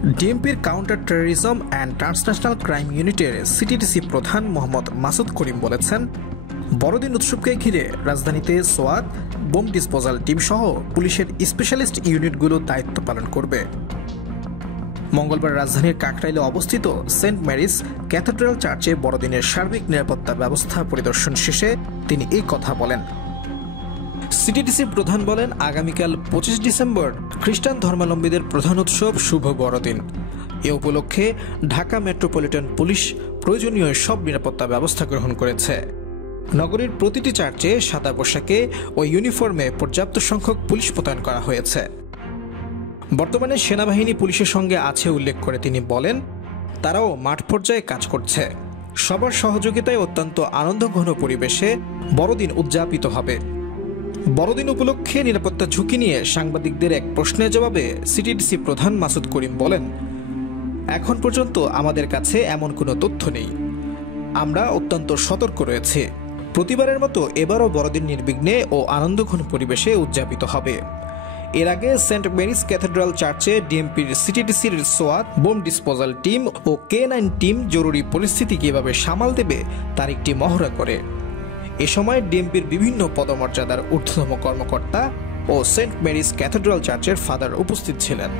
ডিএমপির counter terrorism and transnational crime ইউনিটের CTDC প্রধান মোহাম্মদ মাসুদ করিম বলেছেন, বড়দিন উৎসবকে ঘিরে রাজধানীতে সোয়াত, বোম ডিসপোজাল টিম সহ পুলিশের স্পেশালিস্ট ইউনিটগুলো দায়িত্ব পালন করবে। মঙ্গলবার রাজধানীর কাকরাইলে অবস্থিত সেন্ট মেরিস ক্যাথেড্রাল চার্চে বড়দিনের সার্বিক নিরাপত্তা ব্যবস্থা পরিদর্শন শেষে তিনি এই কথা বলেন। সিটিডিসি প্রধান বলেন, আগামীকাল 25 ডিসেম্বর খ্রিস্টান ধর্মাবলম্বীদের প্রধান উৎসব শুভ বড়দিন। এ উপলক্ষে ঢাকা মেট্রোপলিটন পুলিশ প্রয়োজনীয় সব নিরাপত্তা ব্যবস্থা গ্রহণ করেছে। নগরীর প্রতিটি চার্চে সাদা পোশাকে ও ইউনিফর্মে পর্যাপ্ত সংখ্যক পুলিশ মোতায়েন করা হয়েছে। বর্তমানে সেনাবাহিনী পুলিশের সঙ্গে আছে উল্লেখ করে তিনি বলেন, তারাও মাঠ পর্যায়ে কাজ করছে। সবার সহযোগিতায় অত্যন্ত আনন্দঘন পরিবেশে বড়দিন উদযাপিত হবে। বড়দিন উপলক্ষে নিরাপত্তা ঝুঁকি নিয়ে সাংবাদিকদের এক প্রশ্নের জবাবে সিটিডিসি প্রধান মাসুদ করিম বলেন, এখন পর্যন্ত আমাদের কাছে এমন কোনো তথ্য নেই। আমরা অত্যন্ত সতর্ক রয়েছি। প্রতিবারের মতো এবারও বড়দিন নির্বিঘ্নে ও আনন্দঘন পরিবেশে উদযাপিত হবে। এর আগে সেন্ট মেরিস ক্যাথেড্রাল চার্চে ডিএমপির সিটিডিসির সোয়াত, বোম ডিসপোজাল টিম ও K9 টিম জরুরি পরিস্থিতি কিভাবে সামাল দেবে তার একটি মহড়া করে। এ সময় ডিএমপির বিভিন্ন পদমর্যাদার ঊর্ধ্বতম কর্মকর্তা ও সেন্ট মেরিস ক্যাথেড্রাল চার্চের ফাদার উপস্থিত ছিলেন।